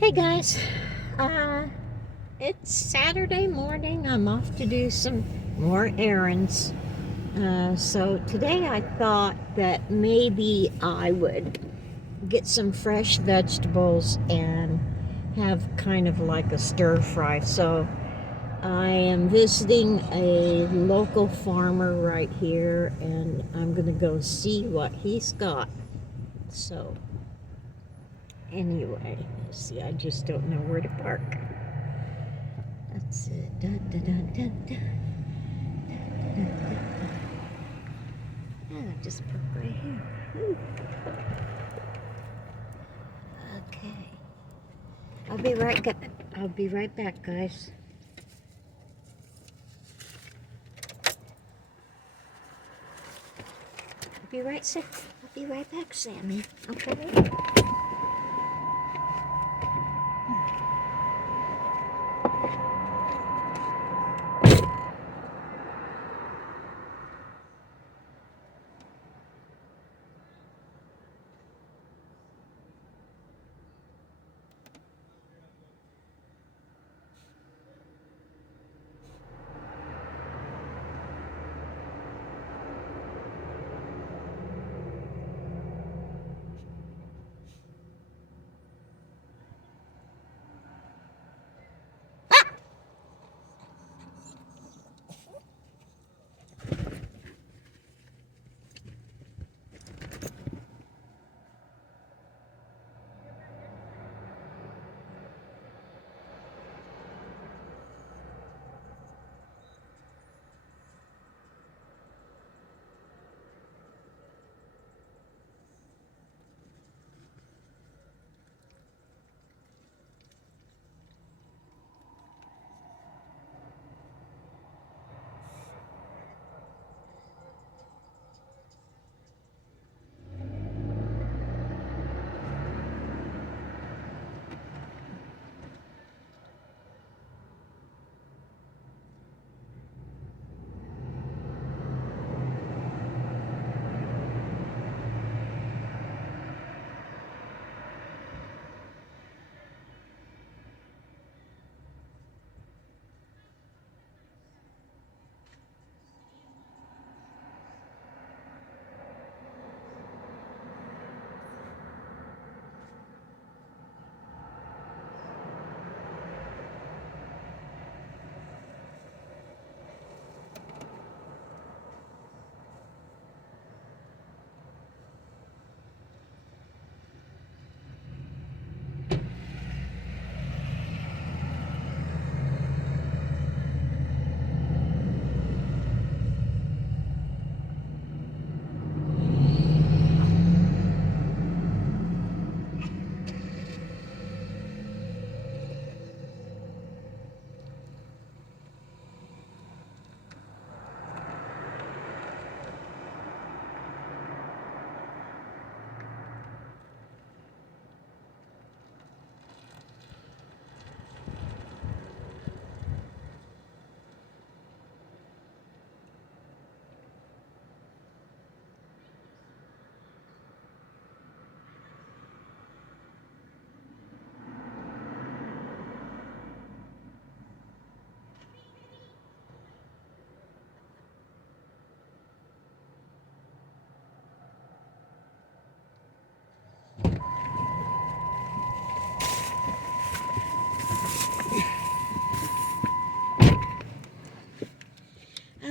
Hey guys, uh, it's Saturday morning. I'm off to do some more errands. So today I thought that maybe I would get some fresh vegetables and have kind of like a stir fry. So I am visiting a local farmer right here and I'm gonna go see what he's got. So anyway, let's see, I just don't know where to park. That's it. Da, da, da, da, da. Da, da, da. Yeah, just park right here. Ooh. Okay. I'll be right back, guys. I'll be right back, Sammy. Okay.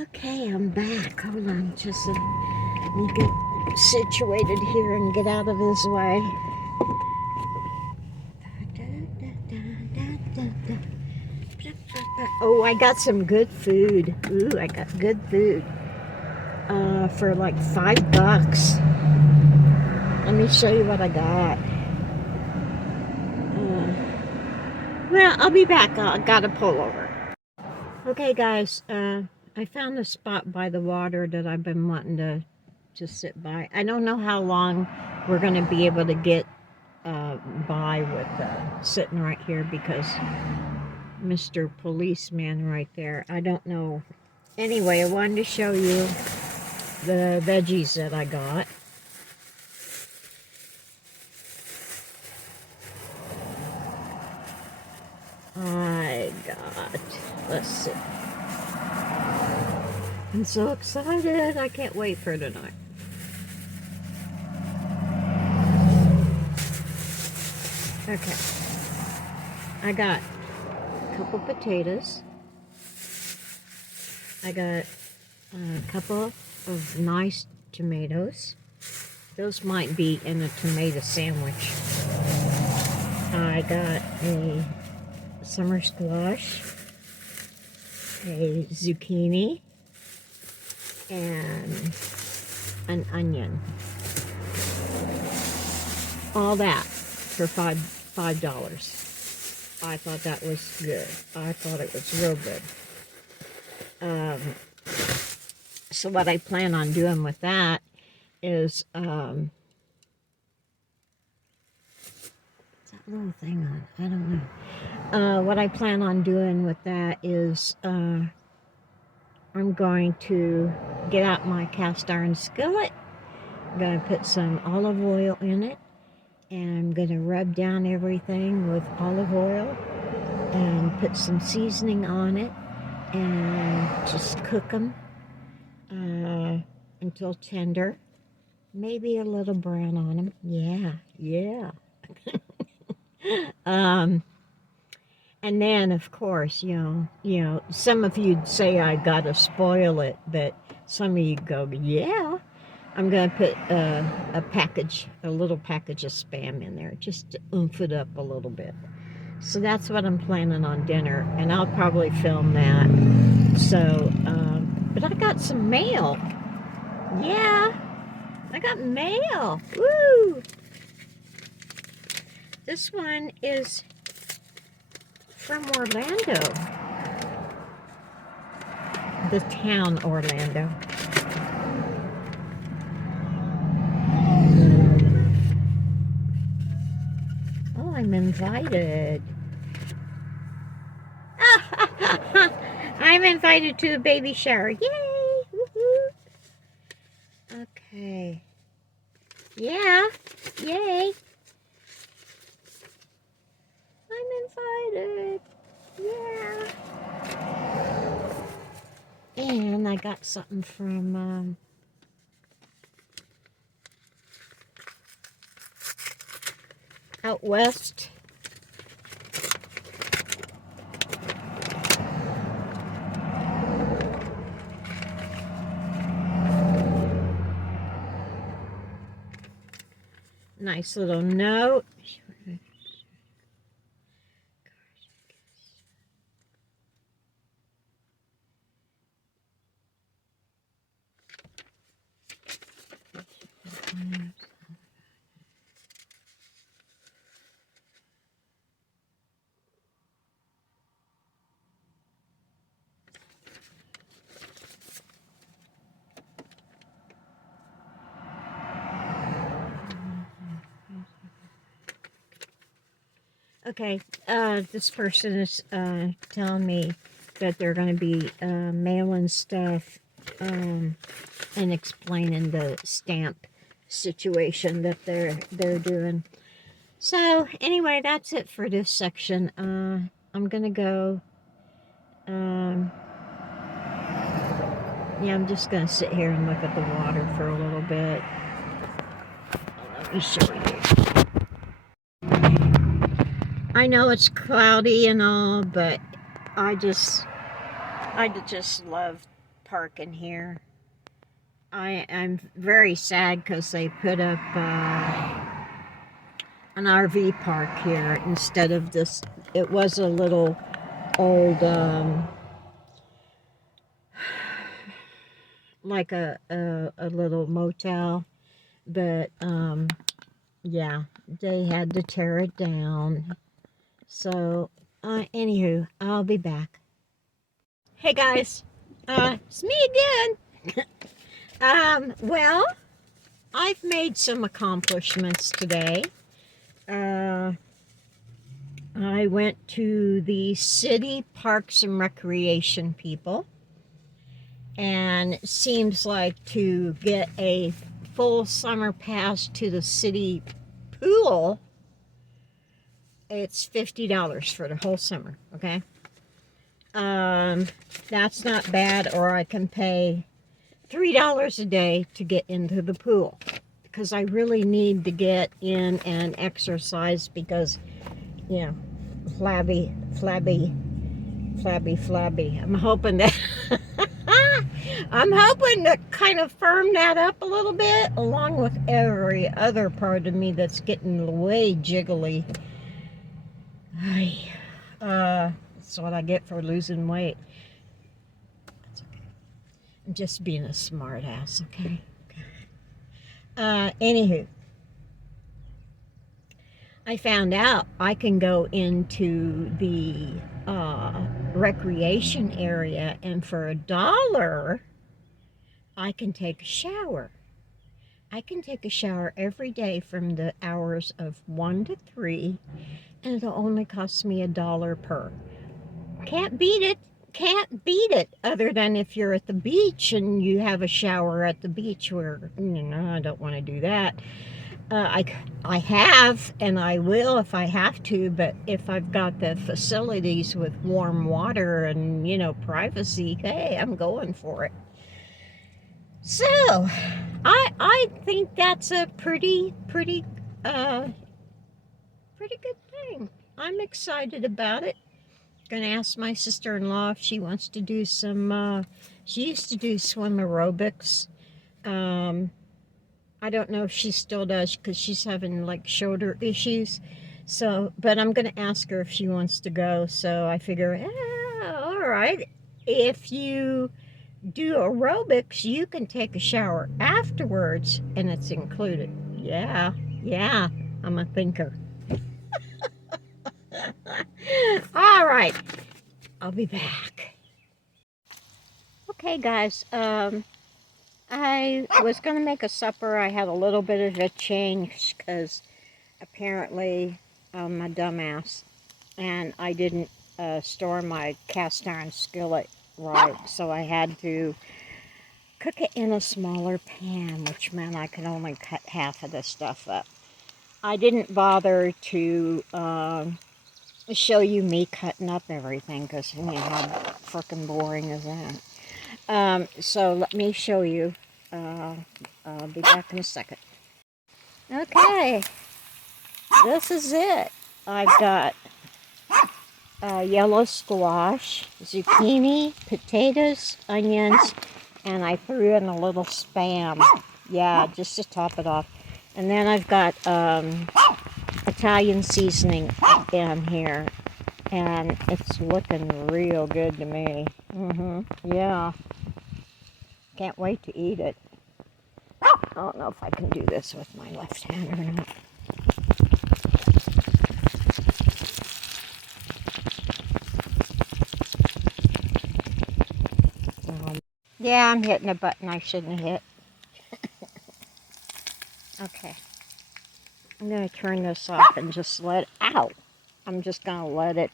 Okay, I'm back. Hold on, just let me get situated here and get out of his way. Oh, I got some good food. Ooh, I got good food. For like $5. Let me show you what I got. Well, I'll be back. I gotta pull over. Okay, guys. I found a spot by the water that I've been wanting to just sit by. I don't know how long we're gonna be able to get by with sitting right here because Mr. Policeman right there. I don't know. Anyway, I wanted to show you the veggies that I got. got? Let's see. I'm so excited. I can't wait for tonight. Okay. I got a couple potatoes. I got a couple of nice tomatoes. Those might be in a tomato sandwich. I got a summer squash, a zucchini, and an onion. All that for $5. I thought that was good. I thought it was real good. So what I plan on doing with that is that little thing on? I don't know. What I plan on doing with that is I'm going to get out my cast iron skillet. I'm going to put some olive oil in it, and I'm going to rub down everything with olive oil and put some seasoning on it and just cook them until tender. Maybe a little brown on them. Yeah. And then, of course, you know, some of you'd say I gotta spoil it, but some of you go, yeah. I'm gonna put a little package of Spam in there, just to oomph it up a little bit. So that's what I'm planning on dinner, and I'll probably film that. So, but I got some mail. Yeah, I got mail. Woo! This one is from Orlando. The town Orlando. Oh, I'm invited. I'm invited to a baby shower. Yay! Woohoo! Okay. Yeah. Yay. I'm invited. Yeah. And I got something from out west. Nice little note. Okay, this person is telling me that they're going to be mailing stuff and explaining the stamp situation that they're doing. So anyway, that's it for this section. I'm going to go. Yeah, I'm just going to sit here and look at the water for a little bit. Let me show you. I know it's cloudy and all, but I just love parking here. I'm very sad because they put up an RV park here instead of this. It was a little old, like a little motel, but yeah, they had to tear it down. So, anywho, I'll be back. Hey guys, it's me again. Well, I've made some accomplishments today. I went to the city parks and recreation people, and it seems like to get a full summer pass to the city pool, it's $50 for the whole summer, okay? That's not bad, or I can pay $3 a day to get into the pool, because I really need to get in and exercise because, you know, flabby. I'm hoping that I'm hoping to kind of firm that up a little bit, along with every other part of me that's getting way jiggly. That's what I get for losing weight. That's okay. I'm just being a smart ass, okay? Anywho, I found out I can go into the recreation area, and for $1, I can take a shower. I can take a shower every day from the hours of 1 to 3, and it'll only cost me $1 per. Can't beat it. Can't beat it, other than if you're at the beach and you have a shower at the beach, where, you know, I don't want to do that. I have, and I will if I have to, but if I've got the facilities with warm water and, you know, privacy, hey, I'm going for it. So, I think that's a pretty good thing. I'm excited about it. Gonna ask my sister-in-law if she wants to do some, she used to do swim aerobics. I don't know if she still does, because she's having like shoulder issues. So, but I'm gonna ask her if she wants to go. So I figure, all right, if you do aerobics, you can take a shower afterwards, and it's included. Yeah, I'm a thinker. All right, I'll be back. Okay, guys, I was going to make a supper. I had a little bit of a change, because apparently I'm a dumbass, and I didn't store my cast iron skillet right, so I had to cook it in a smaller pan, which meant I could only cut half of the stuff up. I didn't bother to show you me cutting up everything, because, you know, how frickin' boring is that? So let me show you. I'll be back in a second. Okay, this is it. I've got yellow squash, zucchini, potatoes, onions, and I threw in a little Spam. Yeah, just to top it off. And then I've got Italian seasoning in here, and it's looking real good to me. Yeah. Can't wait to eat it. I don't know if I can do this with my left hand or not. Yeah, I'm hitting a button I shouldn't hit. Okay. I'm going to turn this off and just let it out. I'm just going to let it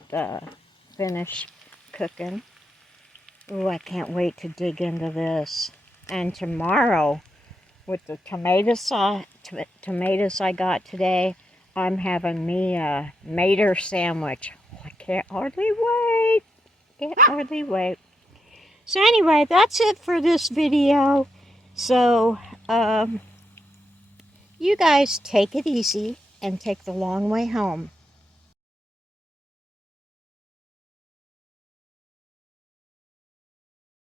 finish cooking. Ooh, I can't wait to dig into this. And tomorrow, with the tomatoes I got today, I'm having me a Mater sandwich. Oh, I can't hardly wait. So anyway, that's it for this video. So, you guys take it easy and take the long way home.